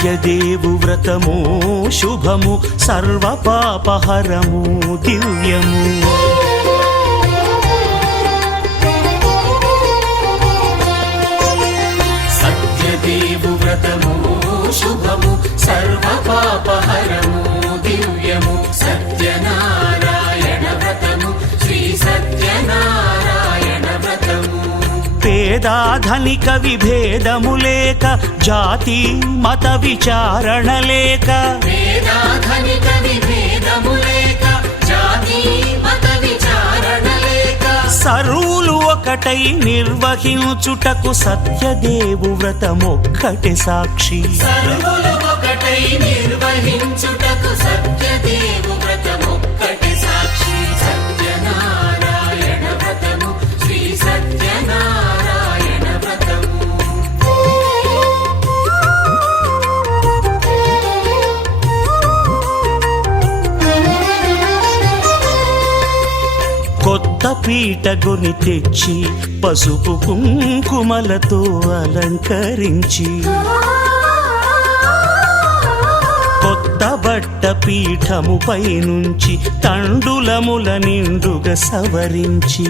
సత్యదేవు వ్రతము శుభము సర్వ పాపహరము దివ్యము. సత్యదేవు వ్రతము శుభము సర్వ పాపహరము దివ్యము. సత్యనారాయణ వ్రతము శ్రీ సత్యనారాయణ వ్రతము. పేదాధనిక విభేదము లేక జాతి మత విచారణ లేక పేదాధనిక విభేదము లేక జాతి మత విచారణ లేక సర్వులు ఒకటై నిర్వహించుటకు సత్యదేవు వ్రతమొక్కటి సాక్షి. సర్వులు ఒకటై నిర్వహించుటకు సత్యదేవు వ్రతమొక్కటి సాక్షి. సత్యనారాయణ వ్రతము శ్రీ సత్యనారాయణ వ్రతము. కొత్త పీటగొని తెచ్చి పసుపు కుంకుమలతో అలంకరించి కొత్త బట్ట పీఠముపై నుంచి తండులముల నిండుగా సవరించి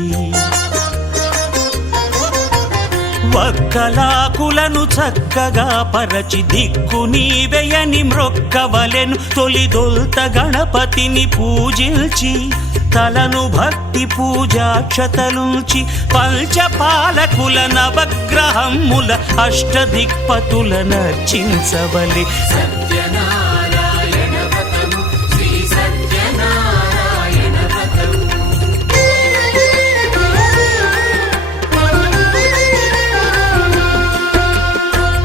వక్కలాకులను చక్కగా పరచి దిక్కు నీవెయని మ్రొక్కవలెను. తొలిదొల్త గణపతిని పూజించి తలను భక్తి పూజాక్షతలుంచి పంచపాలకుల నవగ్రహముల అష్టదిక్పతుల నర్చించవలె. సత్యనారాయణ వ్రతము శ్రీ సత్యనారాయణ వ్రతము.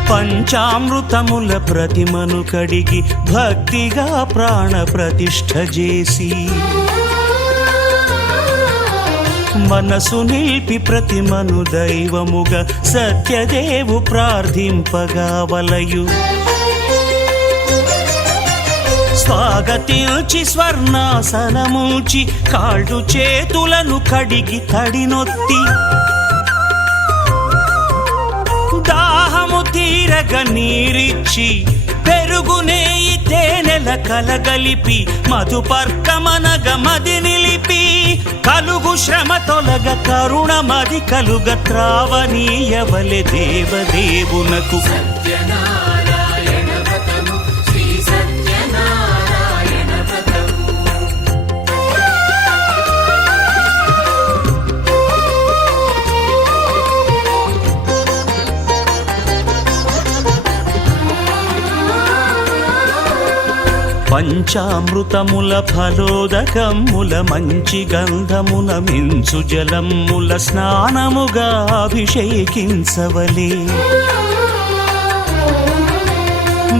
పంచామృతముల ప్రతిమను కడిగి భక్తిగా ప్రాణ ప్రతిష్ఠ చేసి మనసు నిలిపి ప్రతిమను దైవముగా సత్యదేవు ప్రార్థింపగా వలయు. స్వాగతించి స్వర్ణాసనముంచి కాళ్ళు చేతులను కడిగి తడినొత్తి దాహము తీరగ నీరిచ్చి పెరుగు నేయి తేనెల కలగలిపి మధుపర్కమనగ మది నిలిపి కలుగు శ్రమ తొలగ కరుణ మది కలుగ త్రావనీయవలె దేవదేవునకు. సత్యనారాయణ వ్రతము శ్రీ సత్యనారాయణ వ్రతము. పంచామృతముల ఫలోదకముల మంచి గంధమున మించు జలముల స్నానముగా అభిషేకించవలే.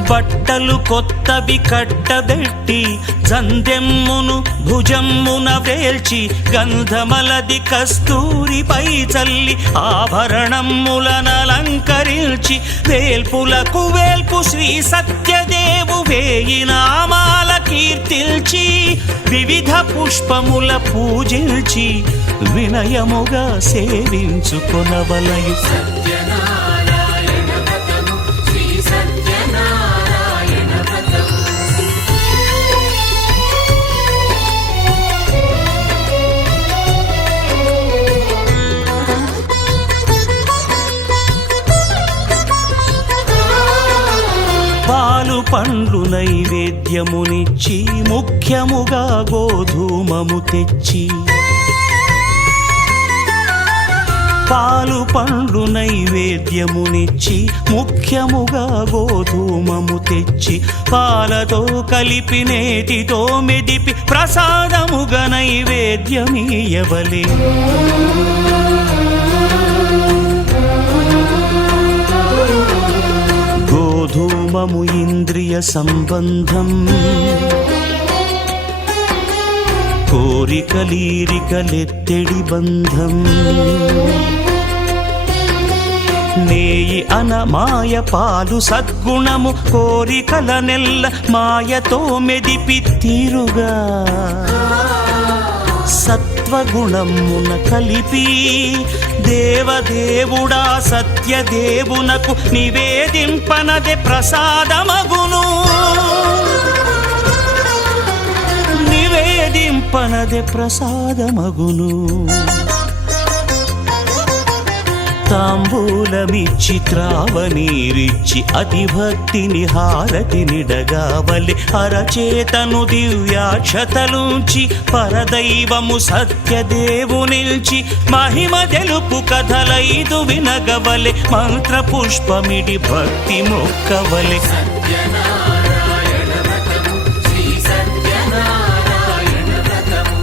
బట్టలు కొత్తవి కట్టబెట్టి జందెమ్మును భుజమ్మున వేల్చి గంధమలది కస్తూరిపై చల్లి ఆభరణములనలంకరించి వేల్పులకు వేల్పు శ్రీ సత్యదేవు వేయి నామాల కీర్తిల్చి వివిధ పుష్పముల పూజించి వినయముగా సేవించుకొనవలయు. సత్యనారాయణ వ్రతము శ్రీ సత్యనారాయణ వ్రతము. పాలు పండ్లు నైవేద్యమునిచ్చి ముఖ్యముగా గోధూమము తెచ్చి పాలు పండ్లు నైవేద్యమునిచ్చి ముఖ్యముగా గోధూమము తెచ్చి పాలతో కలిపి నేతితో మెదిపి ప్రసాదముగా నైవేద్యమీయవలే. గోధూమము ఇంద్రియ సంబంధం కోరికలీరికలెత్తెడి బంధం. నేయి అన మాయ పాలు సద్గుణము కోరికల నెల్ల మాయతో మెదిపి తీరుగా సత్య సత్వగుణమున కలిపి దేవదేవుడా సత్యదేవునకు నివేదింపనదే ప్రసాదమగును. నివేదింపనదే ప్రసాదమగును. తాంబూలమిచ్చి త్రావనీరిచ్చి అతిభక్తిని హారతినిడగావలి అరచేతను దివ్యాక్షతలుంచి పరదైవము సత్యదేవునిల్చి మహిమ తెలుపు కథలైదు వినగవలె మంత్రపుష్పమిడి భక్తి మొక్కవలె. సత్యనారాయణ వ్రతము శ్రీ సత్యనారాయణ వ్రతము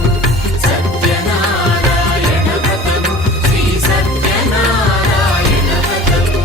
సత్యనారాయణ వ్రతము శ్రీ సత్యనారాయణ వ్రతము.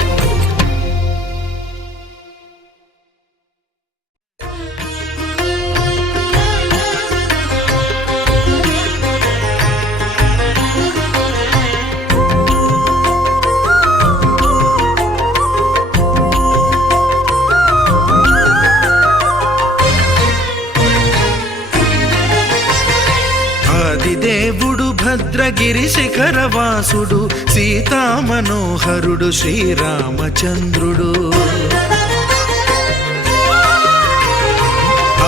ఆదిదేవుడు భద్రగిరి శిఖరవాసుడు సీతామనోహరుడు శ్రీరామచంద్రుడు.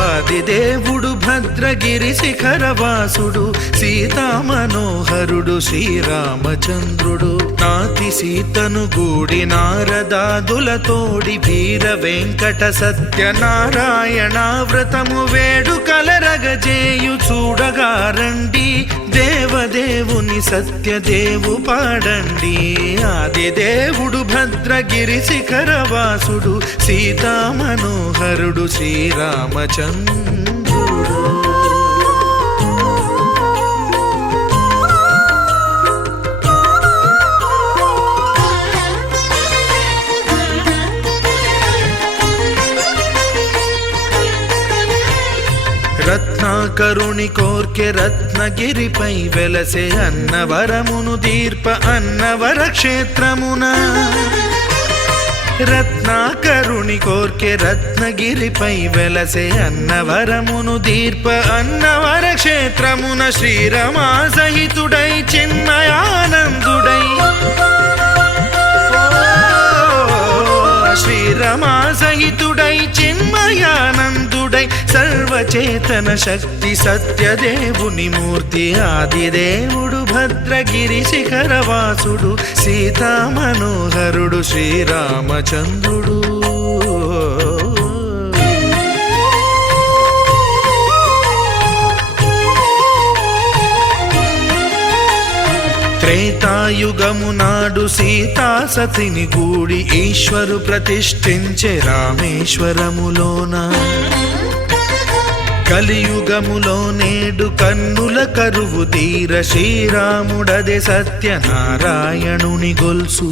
ఆదిదేవుడు భద్రగిరి శిఖరవాసుడు సీతామనోహరుడు శ్రీరామచంద్రుడు. నాతి సీతను గూడి నారదాదులతోడి వీర వెంకట సత్యనారాయణ వ్రతము వేడుకలరగజేయు చూడగా రండి దేవదేవుని సత్యదేవు పాడండి. ఆదిదేవుడు భద్రగిరి శిఖరవాసుడు సీతామనోహరుడు శ్రీరామచంద్రుడు. రత్నాకరుని కోర్కె రత్నగిరిపై వెలసే అన్నవరమును దీర్ప అన్నవర క్షేత్రమున. రత్నాకరుని కోర్కె రత్నగిరిపై వెలసే అన్నవరమును దీర్ప అన్నవర క్షేత్రమున శ్రీరమా సహితుడై చిన్మయానందుడై శ్రీరమా సహితుడై చిన్మయానందుడై సర్వచేతన శక్తి సత్యదేవుని మూర్తి ఆదిదేవుడు భద్రగిరి శిఖరవాసుడు సీతామనోహరుడు శ్రీరామచంద్రుడు. త్రేతాయుగము నాడు సీతా సతిని గూడి ఈశ్వరు ప్రతిష్ఠించే రామేశ్వరములోన. కలియుగములో నేడు కన్నుల కరువు తీర శ్రీరాముడదే సత్యనారాయణుని గొల్సు.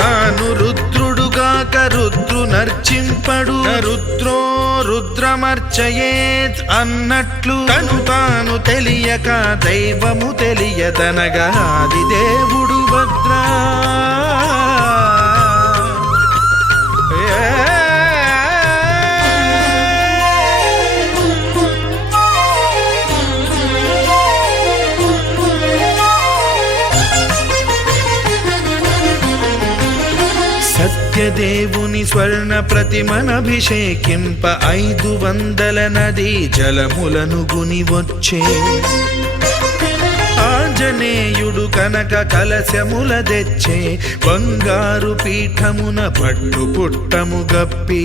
తాను రుద్రుడుగాక రుద్రు నర్చింపడు రుద్రో రుద్రమర్చయేత్ అన్నట్లు తను తాను తెలియక దైవము తెలియదనగా ఆదిదేవుడు భద్రా. సత్యదేవుని స్వర్ణ ప్రతిమనభిషేకింప 500 నదీ జలములను గుని వచ్చే. ఆంజనేయుడు కనక కలశముల తెచ్చే బంగారు పీఠమున పట్టు పుట్టము గప్పి.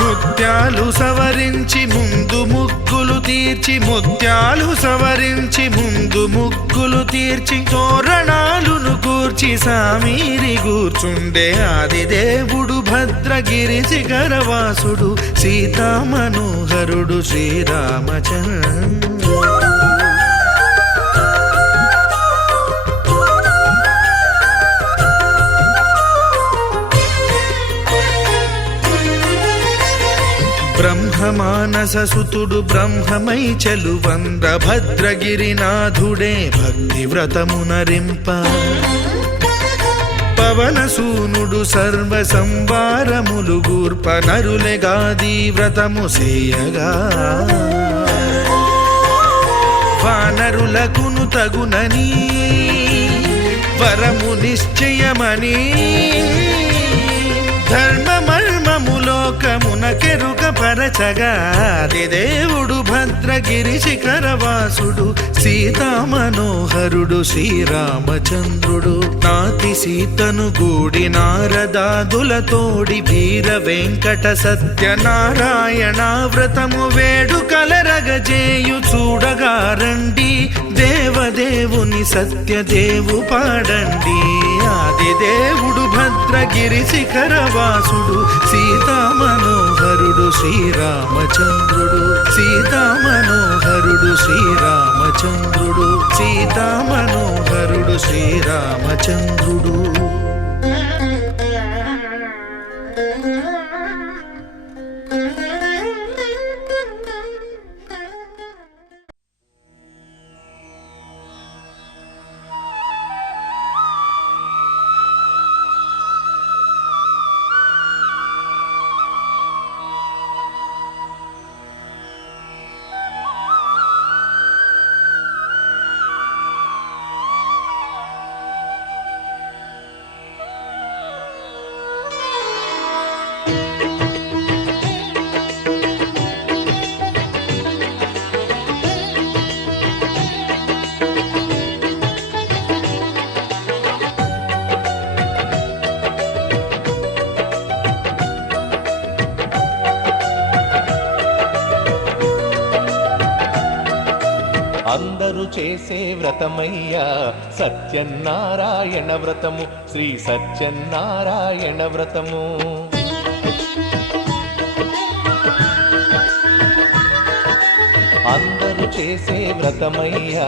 ముత్యాలు సవరించి ముందు ముగ్గులు తీర్చి ముత్యాలు సవరించి ముందు ముగ్గులు తీర్చి తోరణాలును కూర్చి సామీరి కూర్చుండే ఆదిదేవుడు భద్రగిరి శిఖరవాసుడు సీతామనోహరుడు శ్రీరామచంద్రుడు. బ్రహ్మమానస సుతుడు బ్రహ్మమై చెలువంద్ర భద్రగిరినాథుడే భక్తి వ్రతమునరింప. పవనసూనుడు సర్వ సంవారములు గూర్ప నరులెగాది వ్రతము సేయగా. వానరులకును తగునని వరము నిశ్చయమని ధర్మమర్మములోకమునకెరుక పరచగా దేవుడు భద్రగిరి శిఖరవాసుడు సీతామనోహరుడు శ్రీరామచంద్రుడు నాతి సీతను గూడి నారదాదులతోడి వీర వెంకట సత్యనారాయణ వ్రతము వేడుకలరగజేయు చూడగా రండి దేవదేవుని సత్యదేవు పాడండి ఆదిదేవుడు భద్రగిరి శిఖరవాసుడు సీతామనోహరుడు శ్రీరామచంద్రుడు సీతామనోహరుడు శ్రీరామచంద్రుడు సీతామనోహరుడు శ్రీరామచంద్రుడు. అందరూ చేసే వ్రతమయ్యా సత్యనారాయణ వ్రతము శ్రీ సత్యనారాయణ వ్రతము అందరూ చేసే వ్రతమయ్యా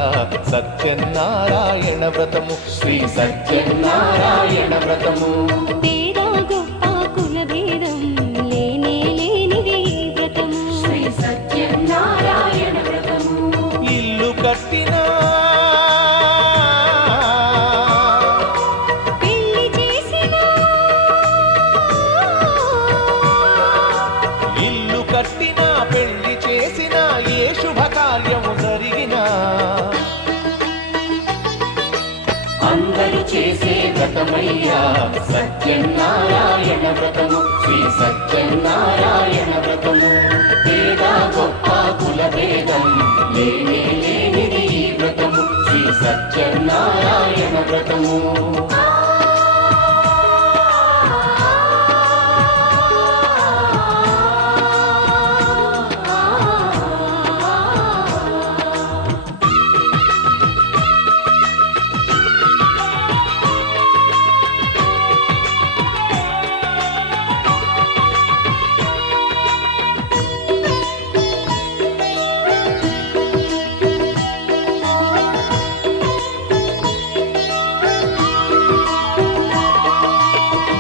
సత్యనారాయణ వ్రతము శ్రీ సత్యనారాయణ వ్రతము పేద గొప్ప కుల భేదం లేనే లేనిది ఈ వ్రతము శ్రీ సత్యనారాయణ వ్రతము ఇల్లు కట్టినా పెళ్లి చేసిన ఇల్లు కట్టినా పెళ్లి చేసిన ఏ శుభకార్యము జరిగినా అందరూ చేసే వ్రతమయ్యా సత్యనారాయణ వ్రతము శ్రీ సత్యనారాయణ వ్రతము పేద గొప్ప కుల భేదం లేనే లేనిది ఈ వ్రతము శ్రీ సత్యనారాయణ వ్రతము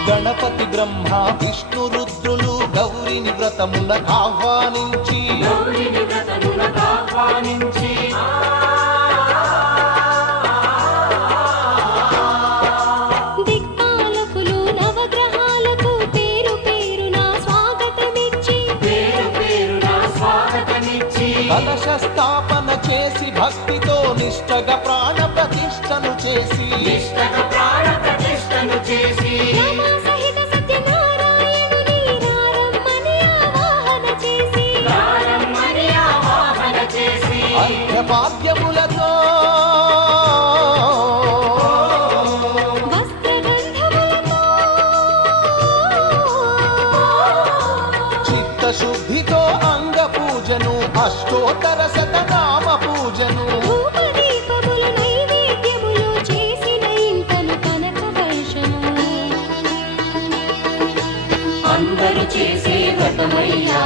గణపతి బ్రహ్మ విష్ణు రుద్రులు గౌరిని వ్రతమునకు ఆహ్వానించి దిక్పాలకులు నవగ్రహాలకు పేరు పేరున స్వాగతమిచ్చి కలశ స్థాపన చేసి భక్తితో నిష్టగా ప్రాణ ప్రతిష్టను చేసి రమా సహిత సత్యనారాయణుని రారమ్మని ఆవాహన చేసి అర్ఘ్యపాద్యములతో వస్త్రగంధములతో చిత్తశుద్ధితో అంగ పూజను అష్టోత్తర శతనామ పూజను ధూపదీపములు నైవేద్యములు చేసిన ఇంతను కనక వర్షము అందరూ చేసే వ్రతమయ్యా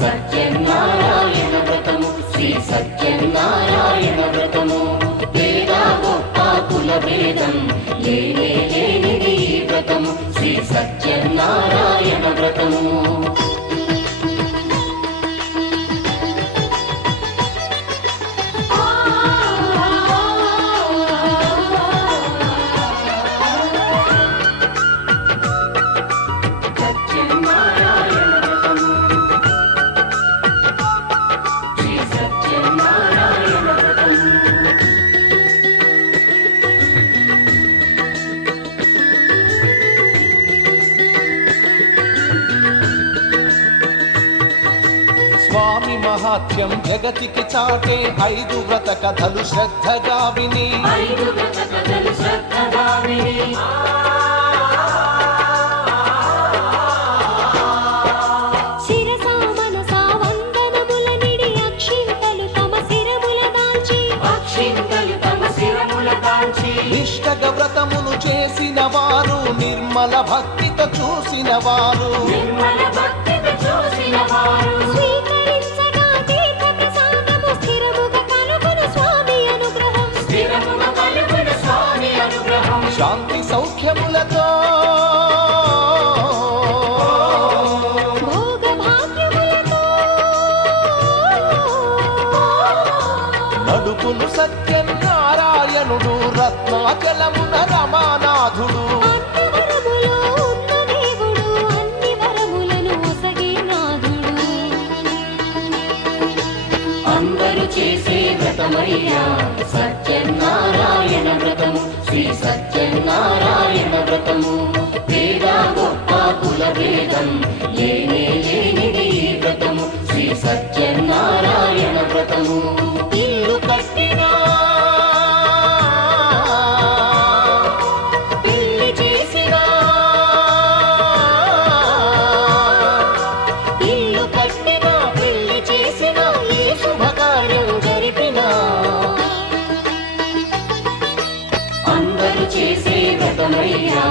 సత్యనారాయణ వ్రతము శ్రీ సత్యనారాయణ వ్రతము పేద గొప్ప కుల భేదం లేనే లేనిది ఈ వ్రతము శ్రీ సత్యనారాయణ వ్రతము సత్యనారాయణ వ్రతము శ్రీ సత్యనారాయణ వ్రతము మహాత్యం జగతికి చాటే 5 వ్రత కథలు శ్రద్ధగా విని శిరసా మనసా వందనముల నిడి అక్షింతలు తమ శిరముల దాల్చి నిష్టగ వ్రతమును చేసిన వారు నిర్మల భక్తితో చూసిన వారు స్వీకరించగా తీర్థ ప్రసాదము స్థిరముగా కలుగును స్వామి అనుగ్రహం శాంతి సౌఖ్యములతో భోగ భాగ్యములతో నడుపును సత్యనారాయణుడు రత్నాచలమున రమానాథుడు అన్ని వరములో ఉన్న దేవుడు అన్ని వరములను ఒసగే నాథుడు అందరూ చేసే వ్రతమయ్యా సత్యనారాయణ వ్రతము శ్రీ సత్యనారాయణ వ్రతము వేద గొప్ప కుల భేదం లేనే లేనిది ఈ వ్రతము శ్రీ సత్యనారాయణ వ్రతము ఇల్లు కట్టినా పెళ్లి చేసినా ఇల్లు కట్టినా పెళ్లి చేసినా ఏ శుభకార్యం జరిపినా అందరూ చేసే వ్రతమయ్యా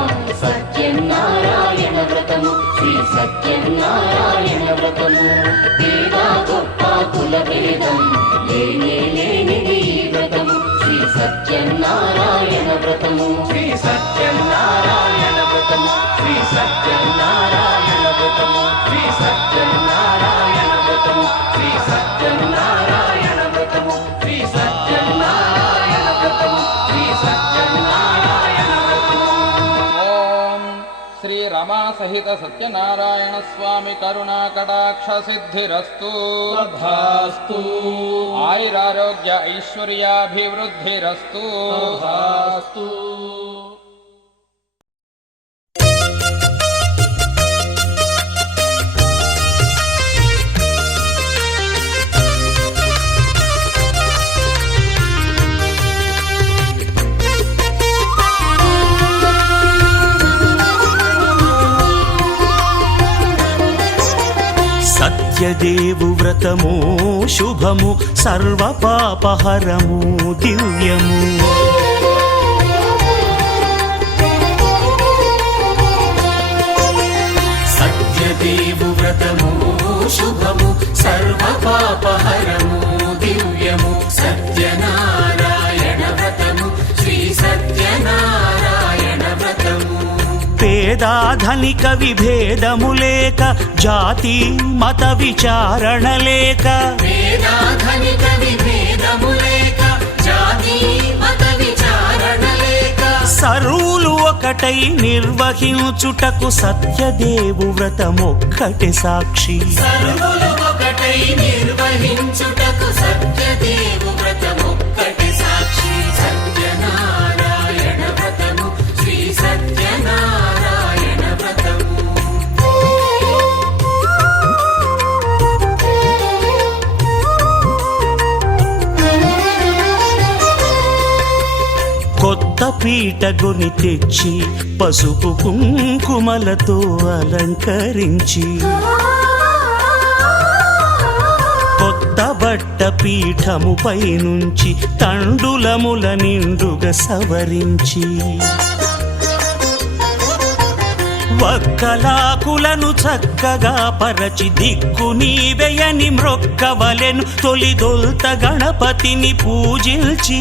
సత్యనారాయణ వ్రతము శ్రీ సత్యనారాయణ వ్రతము వేద గొప్ప కుల భేదం లేనే లేనిది ఈ వ్రతము శ్రీ సత్యనారాయణ వ్రతము శ్రీ సత్యనారాయణ వ్రతము శ్రీ సత్యనారాయణ వ్రతము శ్రీ సత్యనారాయణ వ్రతము శ్రీ సత్యనారాయణ వ్రతము శ్రీ సత్యనారాయణ వ్రతము శ్రీ సత్యనారాయణ వ్రతము ఓం శ్రీ రమా సహిత సత్యనారాయణ స్వామి కరుణా కటాక్ష సిద్ధిరస్తు ఆయురారోగ్య ఐశ్వర్యాభివృద్ధిరస్తు సత్యదేవు వ్రతము శుభము సర్వ పాపహరము దివ్యము సత్యదేవు వ్రతము శుభము సర్వ పాపహరము దివ్యము సత్యనారాయణ వ్రతము శ్రీ సత్యనారాయణ వ్రతము పేదాధనిక విభేదము లేక జాతి మత విచారణ లేక వేదాధనిక విభేదము లేక జాతి మత విచారణ లేక సర్వులు ఒకటై నిర్వహించుటకు సత్యదేవు వ్రతమొక్కటి సాక్షి సర్వులు ఒకటై నిర్వహించుటకు సత్యదేవు వ్రతమొక్కటి సాక్షి సత్యనారాయణ వ్రతము శ్రీ సత్యనారాయణ వ్రతము కొత్త పీటగొని తెచ్చి పసుపు కుంకుమలతో అలంకరించి కొత్త బట్ట పీఠముపై నుంచి తండులముల నిండుగా సవరించి వక్కలాకులను చక్కగా పరచి దిక్కు నీవెయని మ్రొక్కవలెను తొలిదొల్త గణపతిని పూజించి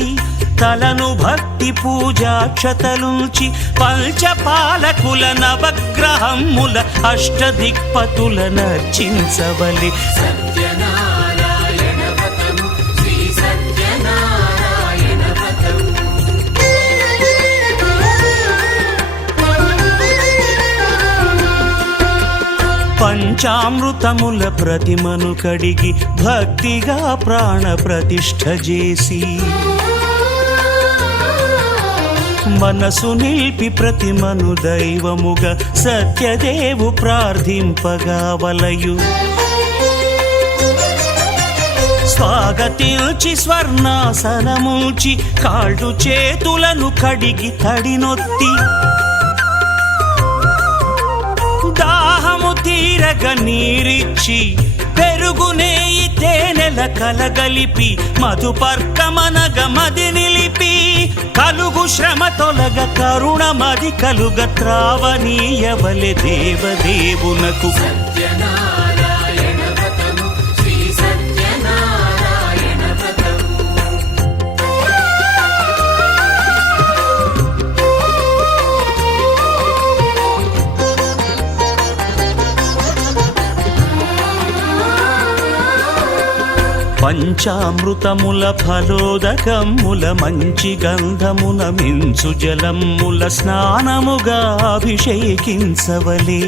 తలను భక్తి పూజాక్షతలుంచి పంచపాలకుల నవగ్రహముల అష్టదిక్పతుల నర్చించవలి సత్యనారాయణ వ్రతము శ్రీ సత్యనారాయణ వ్రతము పంచామృతముల ప్రతిమను కడిగి భక్తిగా ప్రాణ ప్రతిష్ఠ చేసి మనసు నిలిపి ప్రతిమను దైవముగా సత్యదేవు ప్రార్థింపగా వలయు స్వాగతించి స్వర్ణాసనముంచి కాళ్ళు చేతులను కడిగి తడినొత్తి దాహము తీరగ నీరిచ్చి పెరుగు నేయి తేనెల కలగలిపి మధుపర్కమనగ మది నిలిపి కలుగు శ్రమ తొలగ కరుణ మది కలుగ త్రావనీయవలె దేవదేవునకు సత్యనారాయణ వ్రతము శ్రీ సత్యనారాయణ వ్రతము పంచామృతముల ఫలోదకముల మంచి గంధమున మించు జలముల స్నానముగా అభిషేకించవలే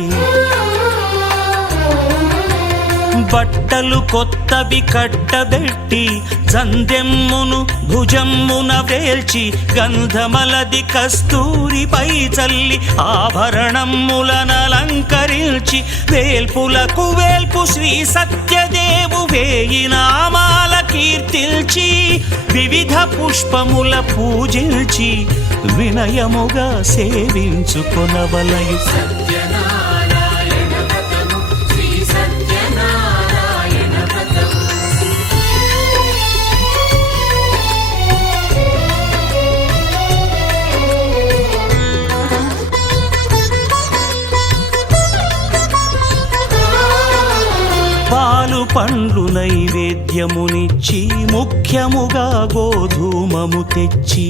బట్టలు కొత్తవి కట్టబెట్టి జందెమ్మును భుజమ్మున వేల్చి గంధమలది కస్తూరిపై చల్లి ఆభరణములనలంకరించి వేల్పులకు వేల్పు శ్రీ సత్యదేవు వేయి నామాల కీర్తిల్చి వివిధ పుష్పముల పూజించి వినయముగా సేవించుకొనవలయు సత్యనారాయణ వ్రతము శ్రీ సత్యనారాయణ వ్రతము పాలు పండ్లు నైవేద్యమునిచ్చి ముఖ్యముగా గోధూమము తెచ్చి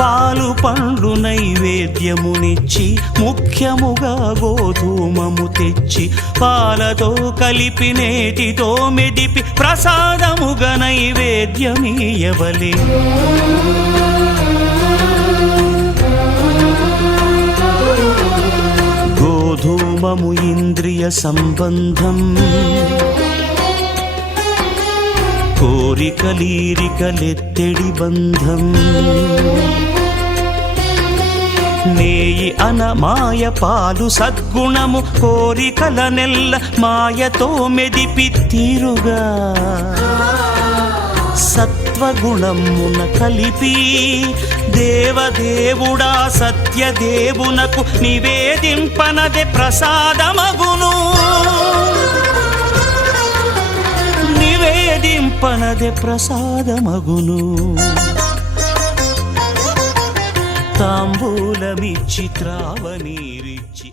పాలు పండ్లు నైవేద్యమునిచ్చి ముఖ్యముగా గోధూమము తెచ్చి పాలతో కలిపి నేతితో మెదిపి ప్రసాదముగా నైవేద్యమీయవలే గోధూమము ఇంద్రియ సంబంధం కోరికలీరికలెత్తెడి బంధం నేయి అనమాయ పాలు సద్గుణము కోరికల నెల్ల మాయతో మెదిపి తీరుగా సత్వగుణమున కలిపి దేవదేవుడా సత్యదేవునకు నివేదింపనదే ప్రసాదమగును నివేదింపనదే ప్రసాదమగును తాంబూలమిచ్చి త్రావనీరిచ్చి